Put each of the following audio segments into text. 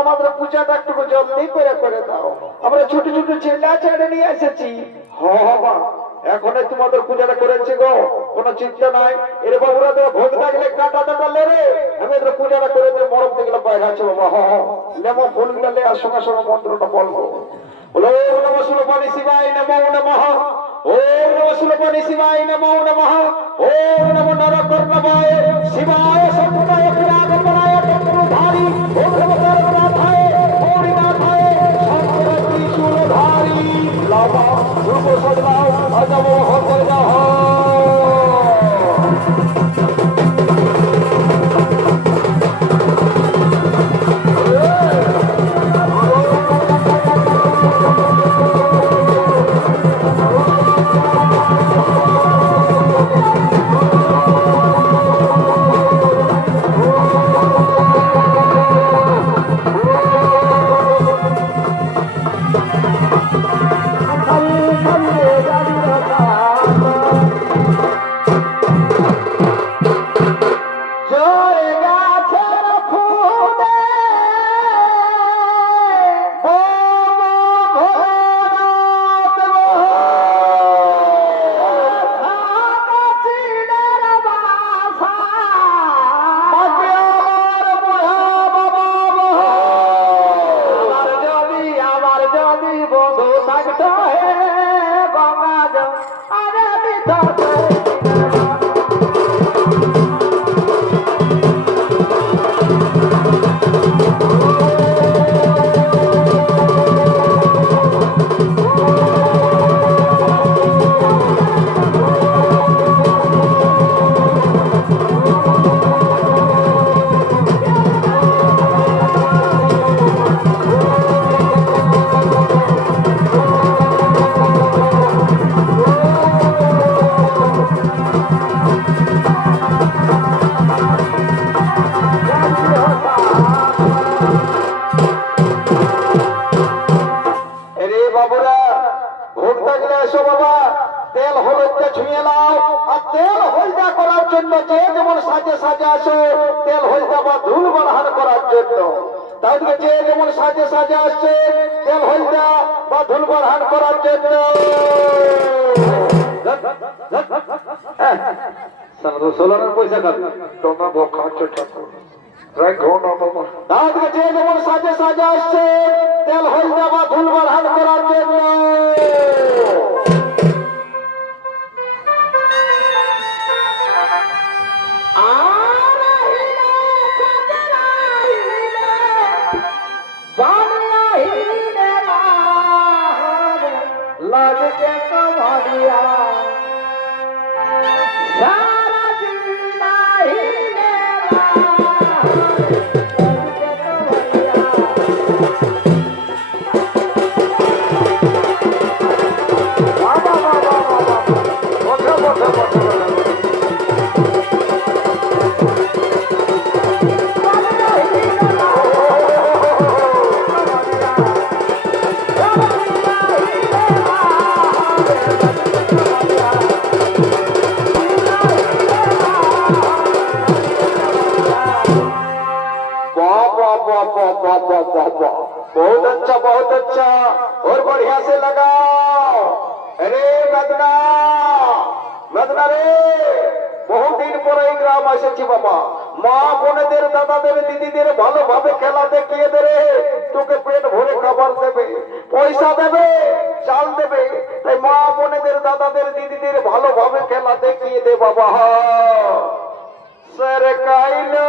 আমাদের পূজাটা একটু জলদি করে দাও। আমরা ছোট ছোট ছেলে ছেড়ে নিয়ে এসেছি। বাবা এখনই তোমাদের পূজাটা করেছি গো, কোনো চিন্তা নাই। এর বাবুরা তো ভোগ থাকলে কাটা টাটা লেরে আমি এদের পূজাটা করে দিয়ে মরম থেকে বাইরে আছে বাবা। লেমন ফুল গেলে আর সঙ্গে সঙ্গে মন্ত্রটা বলবো। বলো নম শিবায় শিবায় নমো নমঃ। ওম নম শিবায় নমো নমঃ। ওম নমো নরকর্ণবায় শিবায় সত্যয় পিরাগপরায় চক্রধারী। ওম নমো করুণাথায় হরিনাথায় শঙ্করী শূলধারী। লাভা রূপ সদলাও অজব হতে যাও। সোলারের পয়সা খাবে তোমরা খাচ্ছ ঠাকুর যে যেমন সাজে সাজে আসছে তেল হলদা বা ধুল বাড়ান করার জন্য। লাগে কমারিয়া बहुत अच्छा और बढ़िया से लगाओ। अरे मदना मदना रे बहुत दिन पर এই গ্রাম এসেছি বাবা। মা বোনেদের দাদাদের দিদিদের ভালোভাবে খেলা দেখিয়ে দেবে, তোকে পেট ভরে খাবার দেবে, পয়সা দেবে, চাল দেবে। তাই মা বোনেদের দাদাদের দিদিদের ভালোভাবে খেলা দেখিয়ে দে বাবা। सरकाइलो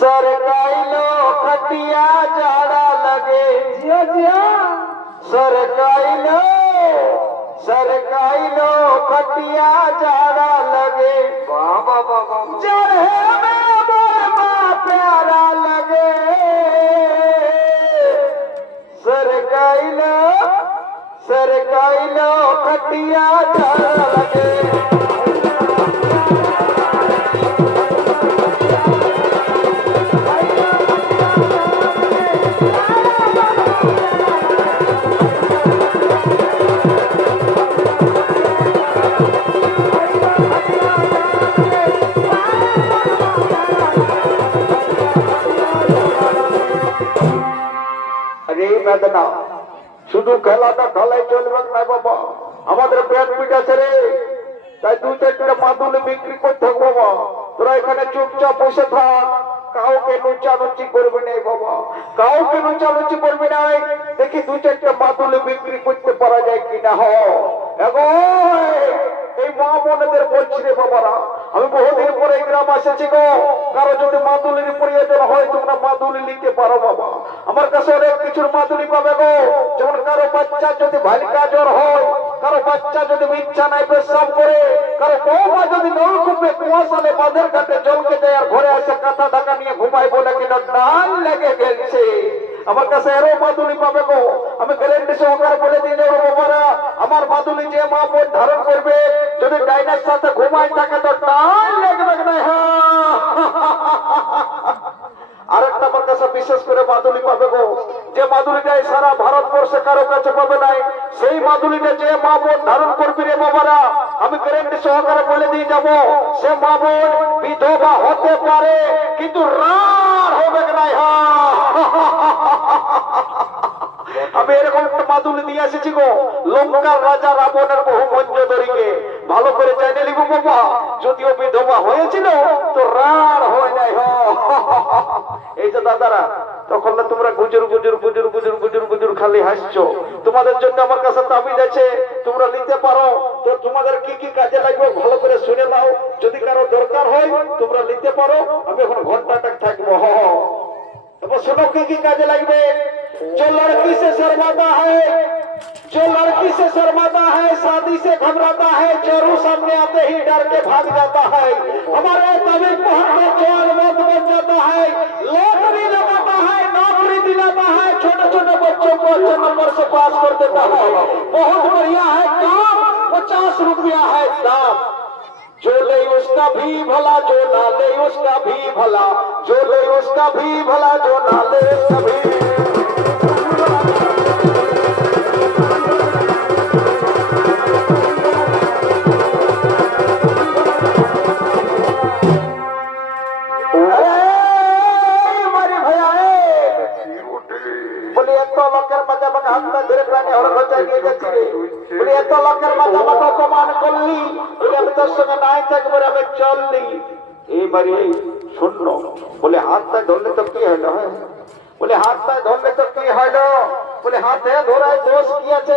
सरकाइलो खटिया जाड़ा लगे जिया जिया सरकाइलो सरकाइलो खटिया जाड़ा चढ़े में बरमा प्यारा लगे सरकाइलो खटिया डर लगे না শুধু খেলাটা খেলাই চলবে না বাবা আমাদের পেট পিট আছে রে তাই দু চারটা মাদুলি বিক্রি করতে থাকবো বাবা তোরা এখানে চুপচাপ বসে থাক কাউকে লুচালুচি করবে না বাবা কাউকে লুচালুচি করবে না দেখি দু চারটা মাদুলি বিক্রি করতে পারা যায় কিনা এখন এই মা বোনেদের বলছি রে বাবারা আমি বহুদিন পরে গ্রাম এসেছি গো কারো যদি মাদুলির প্রয়োজন হয় তোমরা মাদুলি নিতে পারো বাবা আমার কাছে অনেক কিছুর মাদুলি পাবে গো যেমন কারো বাচ্চা যদি ভালিকা জ্বর হয় কারো বাচ্চা যদি ইচ্ছা নাই পেশাব করে কারো বৌমা যদি নলকূপে কুয়াশালে বাঁধের ঘাটে জলকে যায় আর ঘরে আসে কাঁথা ঢাকা নিয়ে ঘুমাই বলে কিনা ডাল লেগে গেছে আমার কাছে আরো মাদুলি পাবে গো আমি গ্যারেন্টি সহকারে বলে দিই যে বাবারা আমার মাদুলি যে মা বোন ধারণ করবে যদি ডাইনার সাথে ঘুমাই থাকে তো ডাল লাগবে না আরেকটা আমার কাছে বিশেষ করে মাদুলি পাবে গো যে মাদুলিটা সারা ভারতবর্ষে কারো কাছে পাবে নাই সেই মাদুলিটা যে মা বোন ধারণ করবি রে বাবারা আমি গ্যারেন্টি সহকারে বলে দিয়ে যাব সে মা বোন বিধবা হতে পারে কিন্তু রার হবে না আমি এরকম একটা মাদুলি নিয়ে এসেছি গো লঙ্কার রাজা রাবণের বহু মঞ্জদরীকে ভালো করে চাইলে লিখো বাবা যদিও বিধবা হয়েছিল তো রার হয়ে নাই এই যে দাদারা তখন না তোমরা গুজুর গুজুর গুজুর গুজুর গুজুর গুজুর খালি হাসছো তোমাদের জন্য আমার কাছে তাবিজ আছে তোমরা নিতে পারো তো তোমাদের কি কি কাজে লাগবে ভালো করে শুনে নাও যদি কারো দরকার হয় তোমরা নিতে পারো আমি এখন ঘন্টাটা থাকবো तो सुनो की काजे लगवे जो लड़की से शर्माता है शादी से घबराता है चोरू सामने आते ही डर के भाग जाता है हमारे तबीब पहन में जवान मौत बन जाता है लॉटरी लगाता है नौकरी दिलाता है छोटे छोटे बच्चों को अच्छे नंबर से पास कर देता है बहुत बढ़िया है काम 50 रुपया है दाम जो ले उसका भी भला जो ना ले उसका भी भला जो ले उसका भी भला जो ना ले उसका भी बोले हाथ पाए धोले तो की हलो बोले हाथ पाए धोले तो की हलो बोले हाथ है धोराय दोष किया छे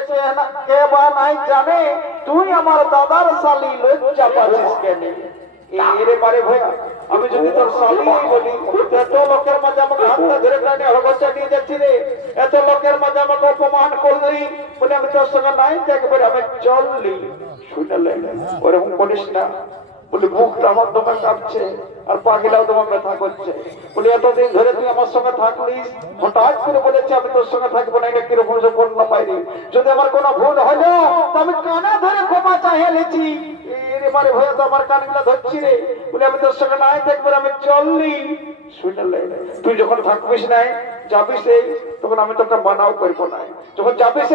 के बा नहीं जाने तू ही हमार दादार साली लज्जा पाছিস কেন এরে বারে ভাইয়া আমি যদি তোর সালি বলি এত লোকের মাঝে আমাকে হাতটা ধরে টানে হরগচ্চা নিয়ে যাচ্ছি রে এত লোকের মাঝে আমাকে অপমান করলি বলে আমি তোর সঙ্গে নাই দেখবে আমি চললি শুনলে ওরকম করিস না বলে বুকটা আমার তোমার কাঁপছে আর পাগলাও তোমার ব্যথা করছে বলে এতদিন ধরে তুই আমার সঙ্গে থাকলিস হঠাৎ করে বলেছি আমি তোর সঙ্গে থাকবো না এটা কিরকম পূর্ণ পাইনি যদি আমার কোনো ভুল হলো তো আমি কানে ধরে ক্ষমা চাইয়ে নিয়েছি এবারে ভয় তো আমার কানগুলো ধরছি রে বলে আমি তোর সঙ্গে নাই থাকবো আমি চললি শুনলে তুই যখন থাকবিস নাই যাবিস তখন আমি তোকে মানাও করবো না যখন যাবিস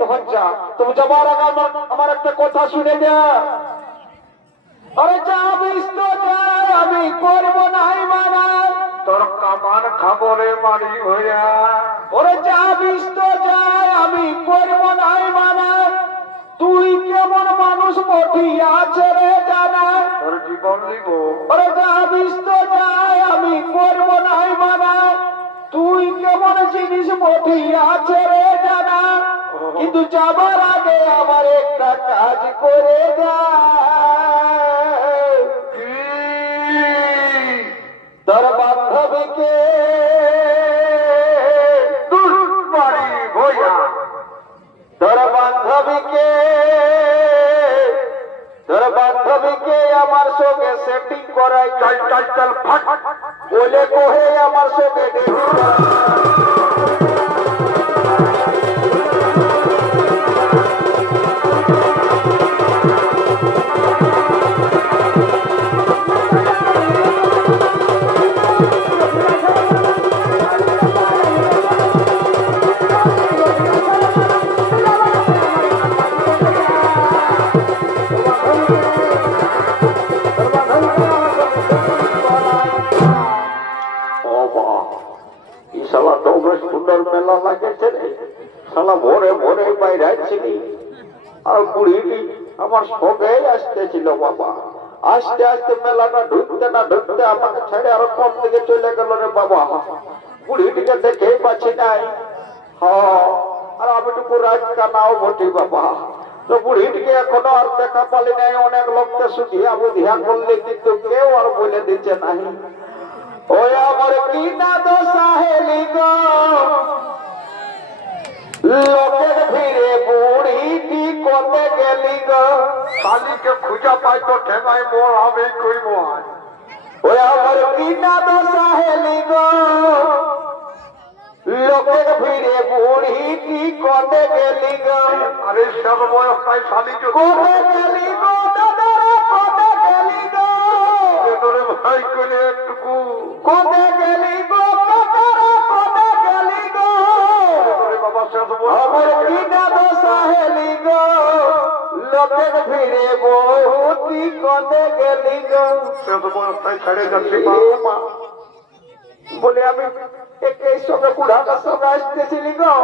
তখন যা তুমি যাবার আগে আমার একটা কথা শুনে যা अरे जाबिस तो जाए अभी करबो নাই মানা তোর কামান খাবরে মারি হইয়া ওরে যাবিস তো যায় আমি করবো নাই মানা তুই কেমন মানুষ মঠিয়া আছে রে জানা তোর জীবন লিব ওরে যাবিস তো যায় আমি করবো নাই মানা তুই কেমন জিনিস মঠিয়া আছে রে জানা কিন্তু যাবার আগে আমার একটা কাজ করে যা তোর বান্ধবীকে তোর বান্ধবীকে আমার সঙ্গে সেটিং করাই, চল চল চল ফট বলে কোহে আমার সঙ্গে ডেটিং করাই। সুন্দর মেলা লাগেছে রে শালা, ভোরে ভোরে বাইরে ছিলি আর বুড়িটি আমার সঙ্গে আসতেছিল বাবা। আস্তে আস্তে মেলাটা ঢুকতে না ঢুকতে আমাকে ছেড়ে আরো কম দিকে চলে গেল রে বাবা। বুড়িটিকে দেখেই পাচ্ছি নাই। আর আমি টুকু রাজকানাও বটি বাবা। তো বুড়িটিকে এখনো আর দেখা পালি নাই। অনেক লোককে শুধিয়া বুধিয়া করলে কিন্তু কেউ আর বলে দিচ্ছে নাই। ওই আমার কি না দোষা হেলি গো, লোকের ভিড়ে বুড়িটি কতে গেলি গো। শালিকে খুঁজা পাই তো ঠেঙাই মোর আমি কইব। ওই আমার কি না দোষা হেলি গো, লোকের ভিড়ে বুড়িটি কতে গেলি গো। আরে সব বয়স্কায় শালিকে কতে গেলি গো দাদারা, কতে গেলি গো। ভাই কইলে একটুকু কতে গেলি গো দাদারা, কতে গেলি গো। আমার কি না দোষা হেলি গো, লোকের ভিড়ে বহুতি কতে গেলি গো। ছেড়ে যাচ্ছি বলে আমি এই সঙ্গে বুড়াটার সঙ্গে আসতেছিলি গো।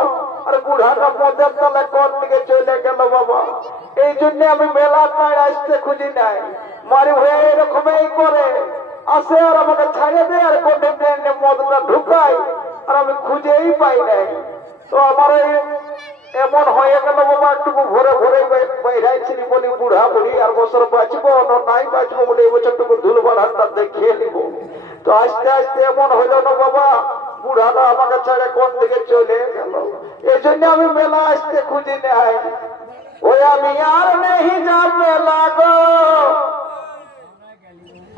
আর বুড়াটা পদের তলে কোন দিকে চলে গেল বাবা। এই জন্য আমি মেলার নাই আসতে খুঁজি নাই। মারি হয়ে এরকমই করে আসে আর আমাকে ছাড়ে দেয় আর কোনে মদটা ঢুকাই আর আমি খুঁজেই পাই নাই। তো আমার এমন হয়ে গেল বাবা, একটুকু ভোরে ভোরে বাইরাইছিলি বলি বুড়া বুড়ি আর বছর বাঁচবো না নাই বাঁচবো বলে এই বছরটুকু ধুল বাড়াটা দেখিয়ে নিব। তো আস্তে আস্তে এমন হইল না বাবা, বুড়াটা আমাকে ছেড়ে কোন দিকে চলে গেল। এই জন্য আমি মেলা আসতে খুঁজি নাই। ওই আমি আর নেই যাব মেলা গো,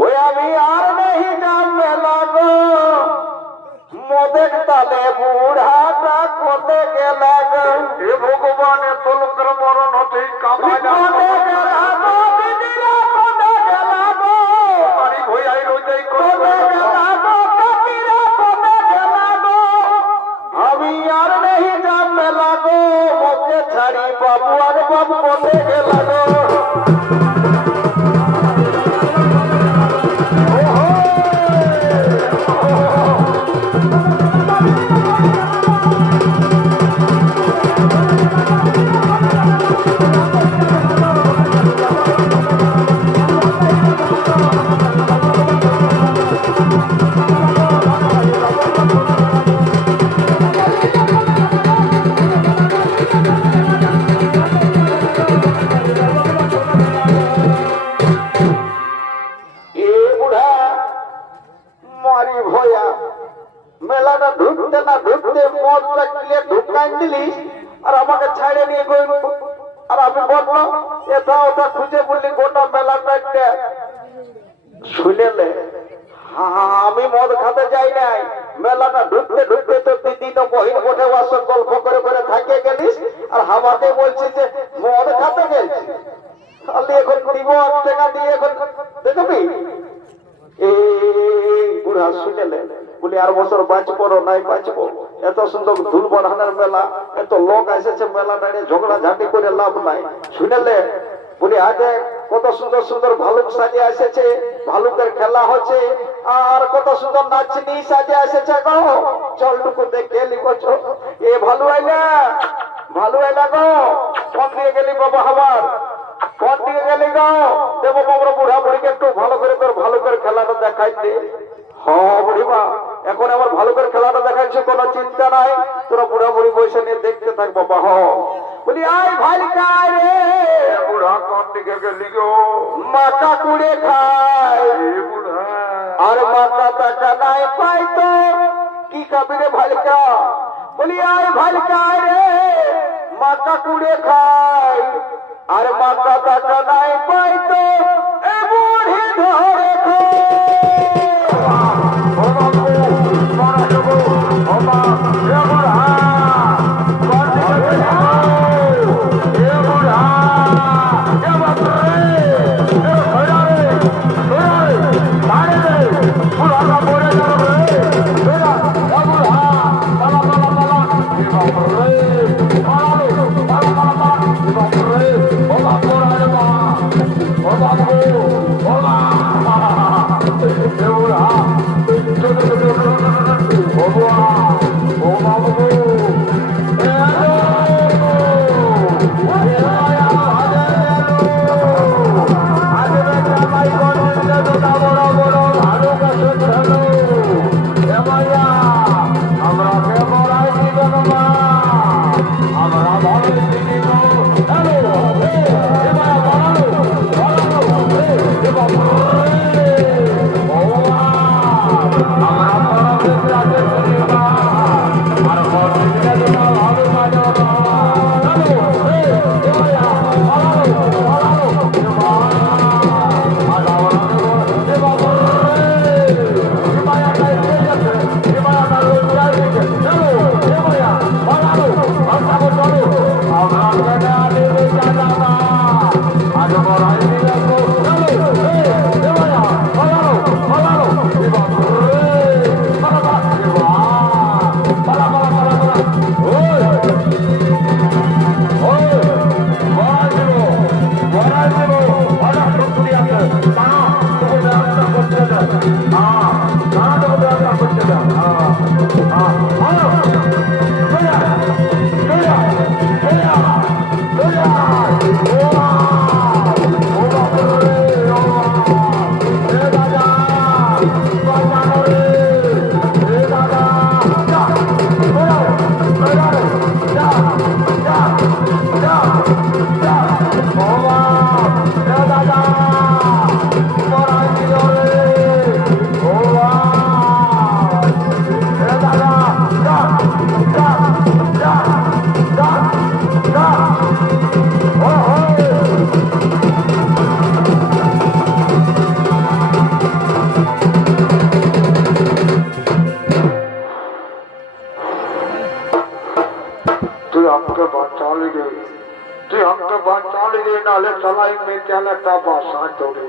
ওই আমি আর নেই যাব মেলা গো। মদের তালে বুড়াটা কোতে গেল গো। হে ভগবান, এত লোকের মরণ হতেই কামাই না। কোতে গেল গো দিদিরা, কোতে গেল গো। বাড়ি ভইয়াই রইতেই কোতে গেল গো কাকিরা, কোতে গেল গো। আমি আর নেই যাব মেলা গো, মোকে ছাড়ি বাবু আর বাবু কোতে গেল গো। মেলাটা ঢুকতে না ঢুকতে মদটা কিনে ঢুকাই দিলি আর আমাকে ছাড়ে নিয়ে গই। আর আমি বললাম এটা ওটা খুঁজে বললি গোটা মেলাটা শুনেলে। আমি মদ খাতে যাই নাই। মেলাটা ঢুকতে ঢুকতে তো দিদি তো বহিন বটে ওয়াসন গল্প করে করে থাকে গেলিস আর আমাকে বলছি যে মদ খাতে গেছি। খালি এখন দিব 1 টাকা দিয়ে এখন দেখবি। এই বুড়া শুনেলে বলি আর বছর বাঁচবো নাই বাঁচবো। এত সুন্দর ধুল বাড়ানোর মেলা, এত লোক এসেছে মেলা দাঁড়িয়ে ঝগড়া ঝাঁটি করে লাভ নাই। শুনেলে বলি আগে কত সুন্দর সুন্দর ভালুক সাজিয়ে এসেছে, ভালুকের খেলা হচ্ছে আর কত সুন্দর নাচনি সাজিয়ে এসেছে গো। চলটুকু দেখে লিখছ এ ভালু আইলা, ভালু আইলা গো। কোন দিয়ে গেলি বাবা আমার, কোন দিকে গেলি গো? দেবো বাবরা বুড়া বুড়িকে একটু ভালো করে তোর ভালুকের খেলাটা দেখাইতে। বুড়িমা এখন আমার ভালুকের খেলাটা দেখাইছে, কোনো চিন্তা নাই, তোরা বুড়া বুড়ি বসে নিয়ে দেখতে থাক বাবা। বলি আয় ভাই কায় রে বুড়া, কোন দিকে গেলি গো? মাথা কুড়ে খায় বুড়া, আর মাথা টাকা নাই পাই তো কি খাবি রে ভালকা? বলি আয় ভাই কায় রে মাথা কুড়ে খায় আর মাথা টাকা নাই পাই তো এ বুড়ি মেটাল একটা বাসা চলে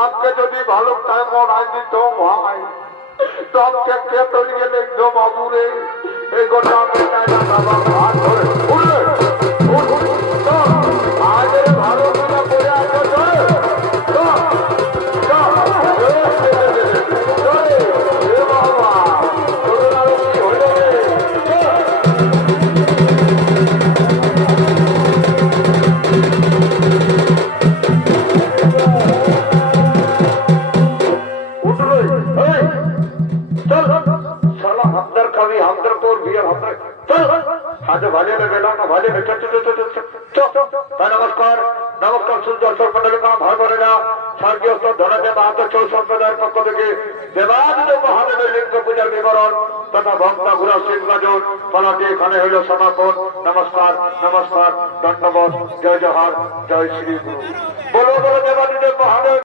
আমাকে যদি ভালো টাইম মরাই দিত ভাই তো আমাকে কে তৈরি গেলে একদম বাবুরে এই গোটা মেটাই না বাবা হাত ধরে উঠলে আগে ভালো করে পড়ে আসো নমস্কার নমস্কার সুদর্শন মন্ডলী ভাই বোনেরা স্বর্গীয় ধনদেব মাহাতো চৌ সম্প্রদায়ের পক্ষ থেকে দেবাদিত মহাদেবের লিঙ্গ পূজার বিবরণ তথা ভক্তা ঘুরা সিংহাজন কলাটি এখানে হইল সমাপন। নমস্কার নমস্কার ধন্যবাদ। জয় জহার জয় শ্রী গুরু। বলো বলো দেবাদিত মহাদেব।